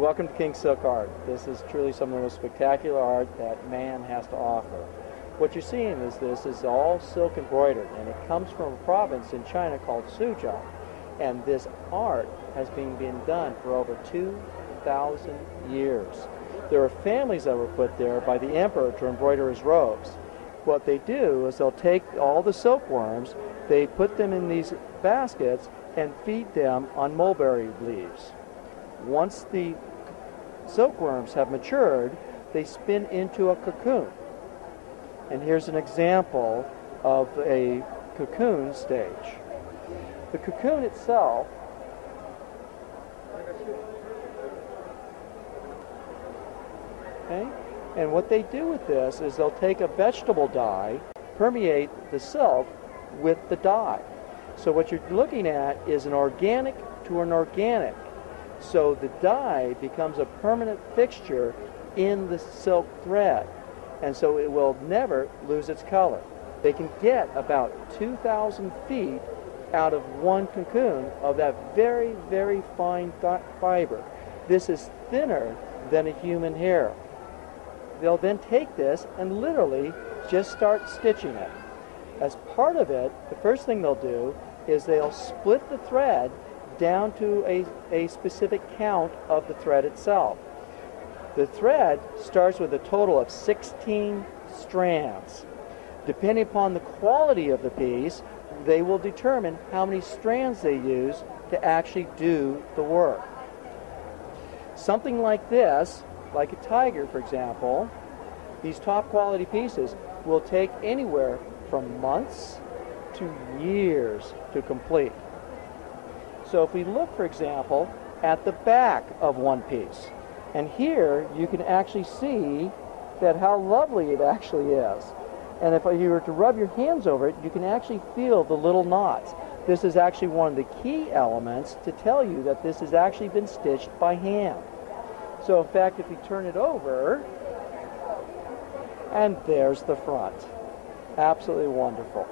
Welcome to King Silk Art. This is truly some of the most spectacular art that man has to offer. What you're seeing is this is all silk embroidered, and it comes from a province in China called Suzhou. And this art has been done for over 2,000 years. There are families that were put there by the emperor to embroider his robes. What they do is they'll take all the silkworms, they put them in these baskets and feed them on mulberry leaves. Once the silkworms have matured, they spin into a cocoon. And here's an example of a cocoon stage. The cocoon itself and what they do with this is they'll take a vegetable dye, permeate the silk with the dye. So what you're looking at is an organic to an organic. So the dye becomes a permanent fixture in the silk thread, and so it will never lose its color. They can get about 2,000 feet out of one cocoon of that very, very fine fiber. This is thinner than a human hair. They'll then take this and literally just start stitching it. As part of it, the first thing they'll do is they'll split the thread down to a specific count of the thread itself. The thread starts with a total of 16 strands. Depending upon the quality of the piece, they will determine how many strands they use to actually do the work. Something like this, like a tiger for example, these top quality pieces will take anywhere from months to years to complete. So if we look, for example, at the back of one piece, and here you can actually see that how lovely it actually is. And if you were to rub your hands over it, you can actually feel the little knots. This is actually one of the key elements to tell you that this has actually been stitched by hand. So in fact, if you turn it over, and there's the front. Absolutely wonderful.